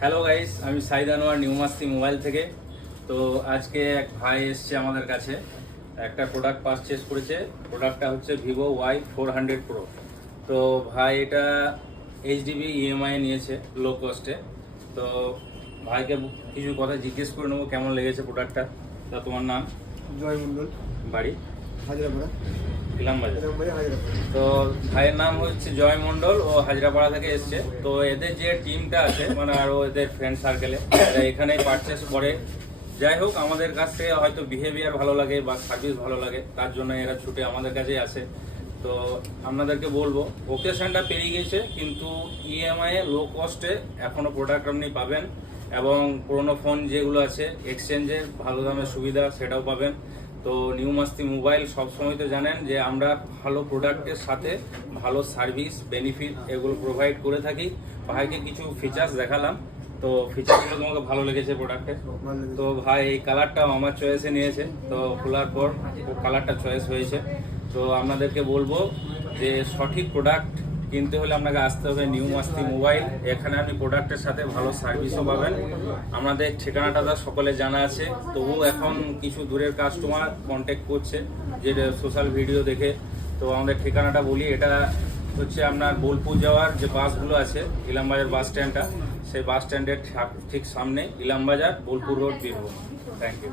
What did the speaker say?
Hello guys, আমি Saeed Anwar new মাস্তি mobile থেকে। তো আজকে এক ভাই এসছে আমাদের কাছে, একটা প্রোডাক্ট পারচেস করেছে। প্রোডাক্টটা হচ্ছে ভিভো Y400 প্রো। তো ভাই এটা এইচডিবি ইএমআই নিয়েছে, লো কস্টে। তো ভাইকে কিছু কথা জিজ্ঞেস করে নেবো কেমন লেগেছে প্রোডাক্টটা। তা তোমার নাম? জয় মন্ডল, বাড়ি? হাজরাপাড়া। ইলামবাজার। হাজরাপাড়া। তো ভাইয়ের নাম হচ্ছে জয় মন্ডল, ও হাজরাপাড়া থেকে এসছে। তো এদের যে টিমটা আছে, মানে আরো এদের ফ্রেন্ড সার্কেলে এখানেই পারচেস করে। যাই হোক, আমাদের কাছ থেকে হয়তো বিহেভিয়ার ভালো লাগে বা সার্ভিস ভালো লাগে, তার জন্য এরা ছুটে আমাদের কাছেই আসে। তো আপনাদেরকে বলবো, ওকেশনটা পেরিয়ে গেছে, কিন্তু ইএমআই এ লো কস্টে এখনো প্রোডাক্ট আপনি পাবেন। এবং পুরোনো ফোন যেগুলো আছে এক্সচেঞ্জের ভালো দামের সুবিধা সেটাও পাবেন। তো নিউ মাস্তি মোবাইল সবসময় তো জানেন যে আমরা ভালো প্রোডাক্টের সাথে ভালো সার্ভিস বেনিফিট এগুলো প্রোভাইড করে থাকি। ভাইকে কিছু ফিচার্স দেখালাম, তো ফিচারগুলো তোমাকে ভালো লেগেছে প্রোডাক্টের? তো ভাই এই কালারটাও আমার চয়েসে নিয়েছে, তো খোলার পর কালারটা চয়েস হয়েছে। তো আপনাদেরকে বলবো যে সঠিক প্রোডাক্ট কিনতে হলে আপনাকে আসতে হবে নিউ মাস্তি মোবাইল। এখানে আপনি প্রোডাক্টের সাথে ভালো সার্ভিসও পাবেন। আমাদের ঠিকানাটা তো সকলে জানা আছে, তবুও এখন কিছু দূরের কাস্টমার কন্ট্যাক্ট করছে যে সোশ্যাল ভিডিও দেখে। তো আমাদের ঠিকানাটা বলি, এটা হচ্ছে আপনার বোলপুর যাওয়ার যে বাসগুলো আছে, ইলামবাজার বাস স্ট্যান্ডটা, সেই বাস স্ট্যান্ডের ঠিক সামনে, Ilambazar Bolpur road, Birbhum. Thank you.